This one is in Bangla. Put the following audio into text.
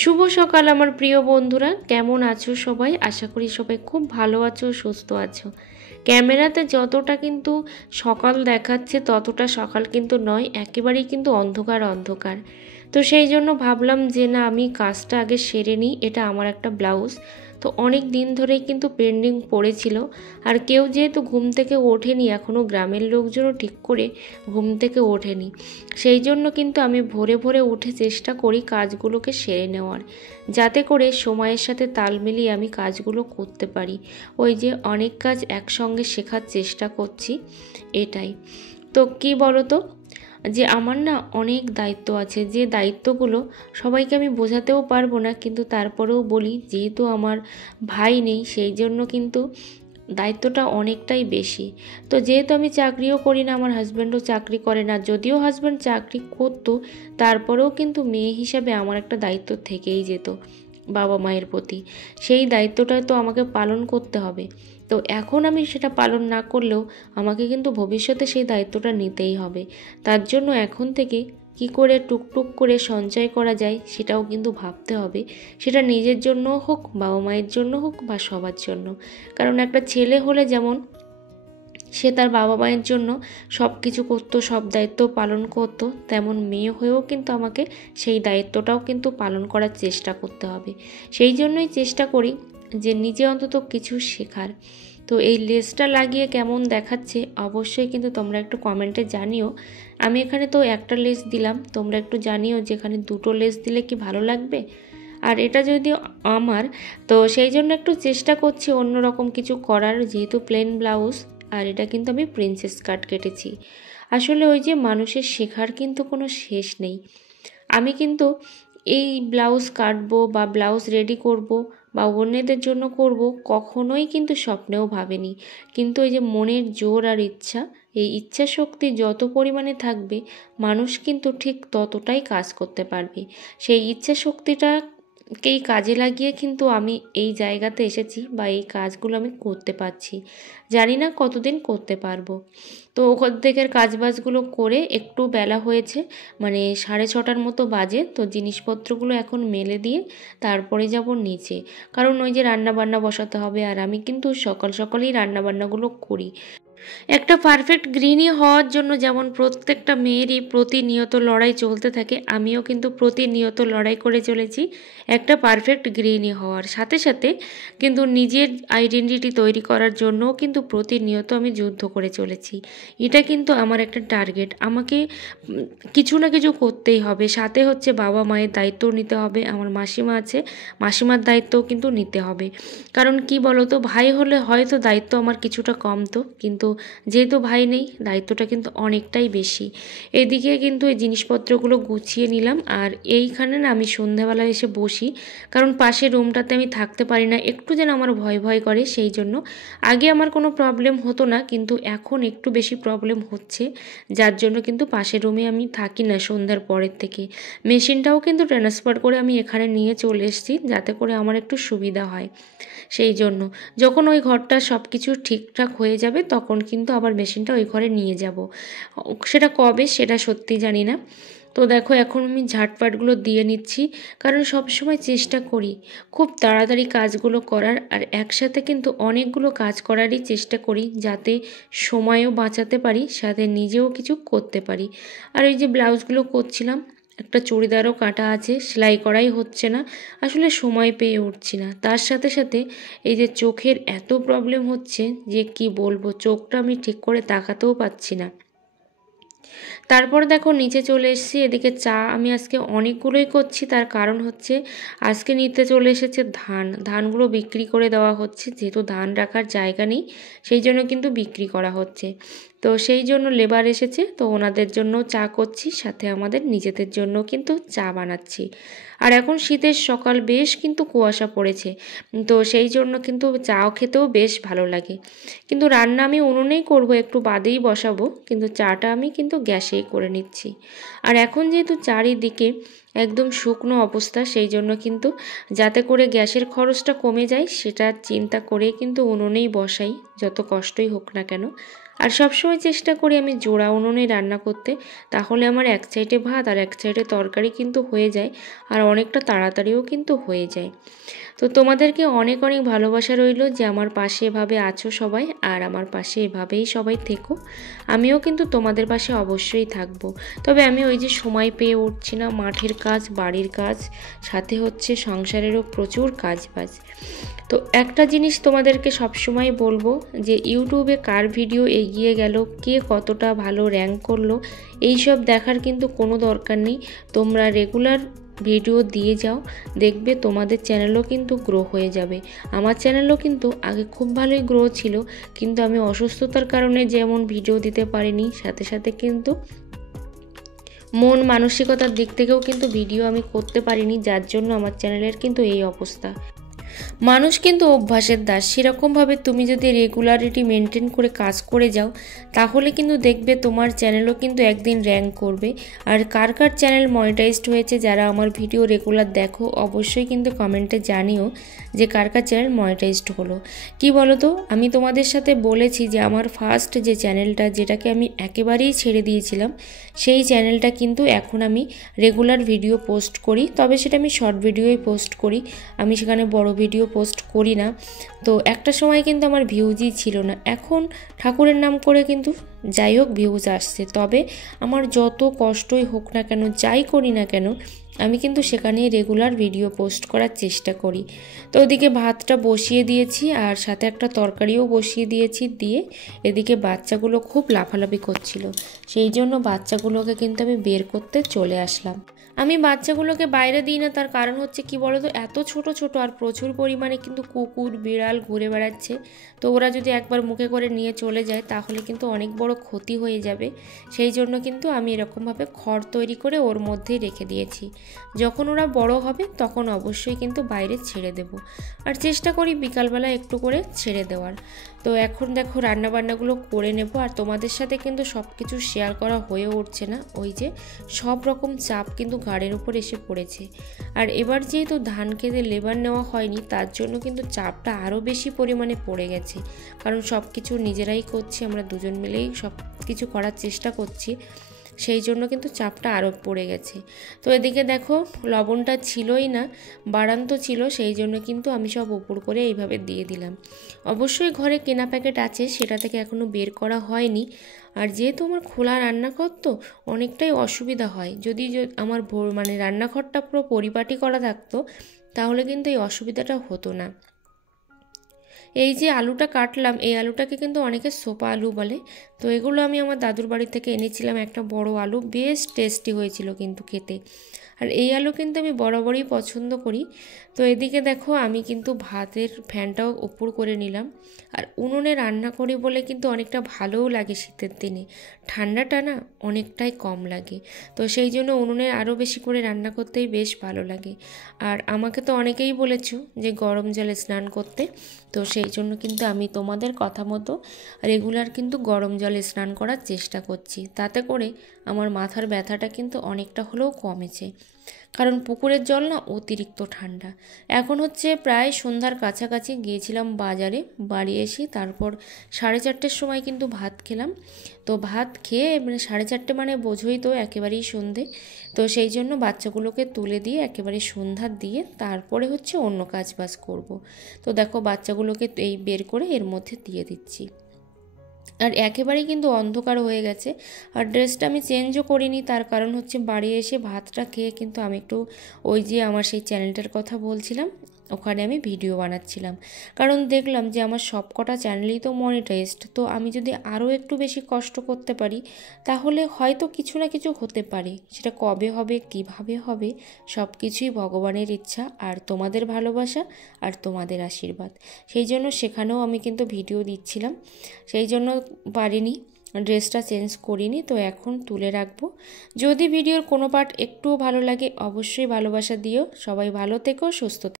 শুভ সকাল আমার প্রিয় বন্ধুরা, কেমন আছো সবাই? আশা করি সবাই খুব ভালো আছো, সুস্থ আছো। ক্যামেরাতে যতটা কিন্তু সকাল দেখাচ্ছে ততটা সকাল কিন্তু নয়, একেবারেই কিন্তু অন্ধকার অন্ধকার। তো সেই জন্য ভাবলাম যে না, আমি কাজটা আগে সেরে নিই। এটা আমার একটা ব্লাউজ, তো অনেক দিন ধরেই কিন্তু পেন্ডিং পড়েছিল। আর কেউ যেহেতু ঘুম থেকে ওঠেনি, এখনও গ্রামের লোকজনও ঠিক করে ঘুম থেকে ওঠেনি, সেই জন্য কিন্তু আমি ভোরে ভোরে উঠে চেষ্টা করি কাজগুলোকে সেরে নেওয়ার, যাতে করে সময়ের সাথে তাল মিলিয়ে আমি কাজগুলো করতে পারি। ওই যে অনেক কাজ একসঙ্গে শেখার চেষ্টা করছি, এটাই। তো কি বলো তো, যে আমার না অনেক দায়িত্ব আছে, যে দায়িত্বগুলো সবাইকে আমি বোঝাতেও পারবো না, কিন্তু তারপরেও বলি, যেহেতু আমার ভাই নেই সেই জন্য কিন্তু দায়িত্বটা অনেকটাই বেশি। তো যেহেতু আমি চাকরিও করি না, আমার হাজব্যান্ডও চাকরি করে না, যদিও হাজব্যান্ড চাকরি করতো, তারপরেও কিন্তু মেয়ে হিসাবে আমার একটা দায়িত্ব থেকেই যেত বাবা মায়ের প্রতি। সেই দায়িত্বটা তো আমাকে পালন করতে হবে। তো এখন আমি সেটা পালন না করলেও আমাকে কিন্তু ভবিষ্যতে সেই দায়িত্বটা নিতেই হবে। তার জন্য এখন থেকে কি করে টুকটুক করে সঞ্চয় করা যায় সেটাও কিন্তু ভাবতে হবে। সেটা নিজের জন্য হোক, বাবা মায়ের জন্য হোক, বা সবার জন্য। কারণ একটা ছেলে হলে যেমন সে তার বাবা মায়ের জন্য সব কিছু করতো, সব দায়িত্ব পালন করতো, তেমন মেয়ে হয়েও কিন্তু আমাকে সেই দায়িত্বটাও কিন্তু পালন করার চেষ্টা করতে হবে। সেই জন্যই চেষ্টা করি যে নিজে অন্তত কিছু শেখার। তো এই লেসটা লাগিয়ে কেমন দেখাচ্ছে অবশ্যই কিন্তু তোমরা একটু কমেন্টে জানিও। আমি এখানে তো একটা লেস দিলাম, তোমরা একটু জানিও যে এখানে দুটো লেস দিলে কি ভালো লাগবে। আর এটা যদি আমার, তো সেই জন্য একটু চেষ্টা করছি অন্যরকম কিছু করার, যেহেতু প্লেন ব্লাউজ। আর এটা কিন্তু আমি প্রিন্সেস কাট কেটেছি। আসলে ওই যে মানুষের শেখার কিন্তু কোনো শেষ নেই। আমি কিন্তু এই ব্লাউজ কাটবো বা ব্লাউজ রেডি করব বা অন্যদের জন্য করব কখনোই কিন্তু স্বপ্নেও ভাবিনি। কিন্তু এই যে মনের জোর আর ইচ্ছা, এই ইচ্ছা শক্তি যত পরিমাণে থাকবে, মানুষ কিন্তু ঠিক ততটাই কাজ করতে পারবে। সেই ইচ্ছা শক্তিটাকেই কাজে লাগিয়ে কিন্তু আমি এই জায়গাতে এসেছি, বা এই কাজগুলো আমি করতে পারছি। জানি না কতদিন করতে পারবো। তো ওখান থেকে কাজবাজগুলো করে একটু বেলা হয়েছে, মানে 6:30টার মতো বাজে। তো জিনিসপত্রগুলো এখন মেলে দিয়ে তারপরে যাব নিচে, কারণ ওই যে রান্না বান্না বসাতে হবে। আর আমি কিন্তু সকাল সকালেই রান্নাবান্নাগুলো করি। একটা পারফেক্ট গৃহিণী হওয়ার জন্য যেমন প্রত্যেকটা মেয়েরই প্রতিনিয়ত লড়াই চলতে থাকে, আমিও কিন্তু প্রতিনিয়ত লড়াই করে চলেছি একটা পারফেক্ট গৃহিণী হওয়ার সাথে সাথে। কিন্তু নিজের আইডেন্টিটি তৈরি করার জন্যও কিন্তু প্রতিনিয়ত আমি যুদ্ধ করে চলেছি। এটা কিন্তু আমার একটা টার্গেট। আমাকে কিছু না কিছু করতেই হবে। সাথে হচ্ছে বাবা মায়ের দায়িত্বও নিতে হবে। আমার মাসিমা আছে, মাসিমার দায়িত্বও কিন্তু নিতে হবে। কারণ কি বলতো, ভাই হলে হয়তো দায়িত্ব আমার কিছুটা কমতো, কিন্তু যেহেতু ভাই নেই, দায়িত্বটা কিন্তু অনেকটাই বেশি। এদিকে কিন্তু এই জিনিসপত্রগুলো গুছিয়ে নিলাম। আর এইখানে না আমি সন্ধ্যাবেলা এসে বসি, কারণ পাশের রুমটাতে আমি থাকতে পারি না, একটু যেন আমার ভয় ভয় করে। সেই জন্য আগে আমার কোনো প্রবলেম হতো না, কিন্তু এখন একটু বেশি প্রবলেম হচ্ছে, যার জন্য কিন্তু পাশের রুমে আমি থাকি না সন্ধ্যার পরের থেকে। মেশিনটাও কিন্তু ট্রান্সফার করে আমি এখানে নিয়ে চলে এসেছি, যাতে করে আমার একটু সুবিধা হয়। সেই জন্য যখন ওই ঘরটা সব কিছু ঠিকঠাক হয়ে যাবে, তখন কিন্তু আবার মেশিনটা ওই ঘরে নিয়ে যাব। সেটা কবে, সেটা সত্যি জানি না। তো দেখো এখন আমি ঝাটপাটগুলো দিয়ে নিচ্ছি, কারণ সব সময় চেষ্টা করি খুব তাড়াতাড়ি কাজগুলো করার। আর একসাথে কিন্তু অনেকগুলো কাজ করারই চেষ্টা করি, যাতে সময়ও বাঁচাতে পারি, সাথে নিজেও কিছু করতে পারি। আর এই যে ব্লাউজগুলো করছিলাম, একটা চুড়িদারও কাটা আছে, সেলাই করাই হচ্ছে না, আসলে সময় পেয়ে উঠছি না। তার সাথে সাথে এই যে চোখের এত প্রবলেম হচ্ছে যে কি বলবো, চোখটা আমি ঠিক করে তাকাতেও পাচ্ছি না। তারপর দেখো নিচে চলে এসেছি। এদিকে চা আমি আজকে অনেকগুলোই করছি, তার কারণ হচ্ছে আজকে নিতে চলে এসেছে ধানগুলো বিক্রি করে দেওয়া হচ্ছে, যেহেতু ধান রাখার জায়গা নেই, সেই জন্য কিন্তু বিক্রি করা হচ্ছে। তো সেই জন্য লেবার এসেছে, তো ওনাদের জন্য চা করছি, সাথে আমাদের নিজেদের জন্য কিন্তু চা বানাচ্ছি। আর এখন শীতের সকাল, বেশ কিন্তু কুয়াশা পড়েছে, তো সেই জন্য কিন্তু চাও খেতেও বেশ ভালো লাগে। কিন্তু রান্না আমি উনুনেই করব, একটু বাদেই বসাবো, কিন্তু চাটা আমি কিন্তু গ্যাসেই করে নিচ্ছি। আর এখন যেহেতু চারিদিকে একদম শুকনো অবস্থা, সেই জন্য কিন্তু যাতে করে গ্যাসের খরচটা কমে যায় সেটা চিন্তা করে কিন্তু উনুনেই বসাই, যত কষ্টই হোক না কেন। আর সবসময় চেষ্টা করি আমি জোড়া উনুনে রান্না করতে, তাহলে আমার এক সাইডে ভাত আর এক সাইডে তরকারি কিন্তু হয়ে যায়, আর অনেকটা তাড়াতাড়িও কিন্তু হয়ে যায়। তো তোমাদেরকে অনেক অনেক ভালোবাসা রইল যে আমার পাশে এভাবে আছো সবাই, আর আমার পাশে এভাবেই সবাই থেকো। আমিও কিন্তু তোমাদের পাশে অবশ্যই থাকবো। তবে আমি ওই যে সময় পেয়ে উঠছি না, মাঠের কাজ, বাড়ির কাজ, সাথে হচ্ছে সংসারেরও প্রচুর কাজ বাজ। তো একটা জিনিস তোমাদেরকে সবসময় বলবো যে ইউটিউবে কার ভিডিও এগিয়ে গেল, কে কতটা ভালো র্যাঙ্ক করলো, এইসব দেখার কিন্তু কোনো দরকার নেই। তোমরা রেগুলার ভিডিও দিয়ে যাও, দেখবে তোমাদের চ্যানেলও কিন্তু গ্রো হয়ে যাবে। আমার চ্যানেলও কিন্তু আগে খুব ভালোই গ্রো ছিল, কিন্তু আমি অসুস্থতার কারণে যেমন ভিডিও দিতে পারিনি, সাথে সাথে কিন্তু মন মানসিকতার দিক থেকেও কিন্তু ভিডিও আমি করতে পারিনি, যার জন্য আমার চ্যানেলের কিন্তু এই অবস্থা। মানুষ কিন্তু অভ্যাসের দাস, সেরকমভাবে তুমি যদি রেগুলারিটি মেনটেন করে কাজ করে যাও, তাহলে কিন্তু দেখবে তোমার চ্যানেলও কিন্তু একদিন র্যাঙ্ক করবে। আর কার কার চ্যানেল মনিটাইজড হয়েছে, যারা আমার ভিডিও রেগুলার দেখো, অবশ্যই কিন্তু কমেন্টে জানিও যে কার কার চ্যানেল মনিটাইজড হলো। কি বলো তো, আমি তোমাদের সাথে বলেছি যে আমার ফার্স্ট যে চ্যানেলটা, যেটাকে আমি একেবারেই ছেড়ে দিয়েছিলাম, সেই চ্যানেলটা কিন্তু এখন আমি রেগুলার ভিডিও পোস্ট করি, তবে সেটা আমি শর্ট ভিডিওই পোস্ট করি, আমি সেখানে বড় ভিডিও পোস্ট করি না। তো একটা সময় কিন্তু আমার ভিউজই ছিল না, এখন ঠাকুরের নাম করে কিন্তু যাই হোক ভিউজ আসছে। তবে আমার যত কষ্টই হোক না কেন, যাই করি না কেন, আমি কিন্তু সেখানে রেগুলার ভিডিও পোস্ট করার চেষ্টা করি। তো ওদিকে ভাতটা বসিয়ে দিয়েছি, আর সাথে একটা তরকারিও বসিয়ে দিয়েছি, দিয়ে এদিকে বাচ্চাগুলো খুব লাফালাফি করছিল, সেই জন্য বাচ্চাগুলোকে কিন্তু আমি বের করতে চলে আসলাম। আমি বাচ্চাগুলোকে বাইরে দিই না, তার কারণ হচ্ছে কি বলো তো, এত ছোট ছোট আর প্রচুর পরিমাণে কিন্তু কুকুর বিড়াল ঘুরে বেড়াচ্ছে। তো ওরা যদি একবার মুখে করে নিয়ে চলে যায়, তাহলে কিন্তু অনেক বড় ক্ষতি হয়ে যাবে। সেই জন্য কিন্তু আমি এরকমভাবে খড় তৈরি করে ওর মধ্যেই রেখে দিয়েছি। যখন ওরা বড় হবে তখন অবশ্যই কিন্তু বাইরে ছেড়ে দেব, আর চেষ্টা করি বিকালবেলা একটু করে ছেড়ে দেওয়ার। তো এখন দেখো রান্নাবান্নাগুলো করে নেব, আর তোমাদের সাথে কিন্তু সব কিছু শেয়ার করা হয়ে উঠছে না, ওই যে সব রকম চাপ কিন্তু ঘাড়ের উপর এসে পড়েছে। আর এবার যেহেতু ধান খেতে লেবার নেওয়া হয়নি, তার জন্য কিন্তু চাপটা আরও বেশি পরিমাণে পড়ে গেছে, কারণ সব কিছু নিজেরাই করছি, আমরা দুজন মিলেই সব কিছু করার চেষ্টা করছি, সেই জন্য কিন্তু চাপটা আরও পড়ে গেছে। তো এদিকে দেখো লবণটা ছিলই না, বাড়ান্ত ছিল, সেই জন্য কিন্তু আমি সব উপর করে এইভাবে দিয়ে দিলাম। অবশ্যই ঘরে কেনা প্যাকেট আছে, সেটা থেকে এখনও বের করা হয়নি। আর যেহেতু আমার খোলা রান্নাঘর, তো অনেকটাই অসুবিধা হয়। যদি আমার মানে রান্নাঘরটা পুরো পরিপাটি করা থাকতো, তাহলে কিন্তু এই অসুবিধাটা হতো না। এই যে আলুটা কাটলাম, এই আলুটাকে কিন্তু অনেকে সোপা আলু বলে। তো এগুলো আমি আমার দাদুর বাড়ি থেকে এনেছিলাম, একটা বড় আলু, বেশ টেস্টি হয়েছিল কিন্তু খেতে। আর এই আলু কিন্তু আমি বরাবরই পছন্দ করি। তো এদিকে দেখো আমি কিন্তু ভাতের ফ্যানটাও উপর করে নিলাম। আর উনুনে রান্না করি বলে কিন্তু অনেকটা ভালোও লাগে শীতের দিনে, ঠান্ডাটা না অনেকটাই কম লাগে। তো সেই জন্য উনুনে আরও বেশি করে রান্না করতেই বেশ ভালো লাগে। আর আমাকে তো অনেকেই বলেছো যে গরম জলে স্নান করতে, তো সেই জন্য কিন্তু আমি তোমাদের কথা মতো রেগুলার কিন্তু গরম জলে স্নান করার চেষ্টা করছি। তাতে করে আমার মাথার ব্যথাটা কিন্তু অনেকটা হলেও কমেছে, কারণ পুকুরের জল না অতিরিক্ত ঠান্ডা। এখন হচ্ছে প্রায় সন্ধ্যার কাছাকাছি, গিয়েছিলাম বাজারে, বাড়ি এসে তারপর 4:30 সময় কিন্তু ভাত খেলাম। তো ভাত খেয়ে মানে 4:30 মানে বোঝোই তো একেবারেই সন্ধে। তো সেই জন্য বাচ্চাগুলোকে তুলে দিয়ে একেবারে সন্ধ্যা দিয়ে তারপরে হচ্ছে অন্য কাজ বাজ করব। তো দেখো বাচ্চাগুলোকে এই বের করে এর মধ্যে দিয়ে দিচ্ছি। আর একেবারেই কিন্তু অন্ধকার হয়ে গেছে। আর ড্রেসটা আমি চেঞ্জও করিনি, তার কারণ হচ্ছে বাড়ি এসে ভাতটা খেয়ে কিন্তু আমি একটু ওই যে আমার সেই চ্যানেলটার কথা বলছিলাম, ওখানে আমি ভিডিও বানাচ্ছিলাম। কারণ দেখলাম যে আমার সব কটা চ্যানেলই তো মনিটাইজড, তো আমি যদি আরও একটু বেশি কষ্ট করতে পারি, তাহলে হয়তো কিছু না কিছু হতে পারে। সেটা কবে হবে, কিভাবে হবে, সব কিছুই ভগবানের ইচ্ছা, আর তোমাদের ভালোবাসা আর তোমাদের আশীর্বাদ। সেই জন্য সেখানেও আমি কিন্তু ভিডিও দিচ্ছিলাম, সেই জন্য পারিনি, ড্রেসটা চেঞ্জ করিনি। তো এখন তুলে রাখবো। যদি ভিডিওর কোনো পার্ট একটুও ভালো লাগে, অবশ্যই ভালোবাসা দিও। সবাই ভালো থেকো, সুস্থ থেকো।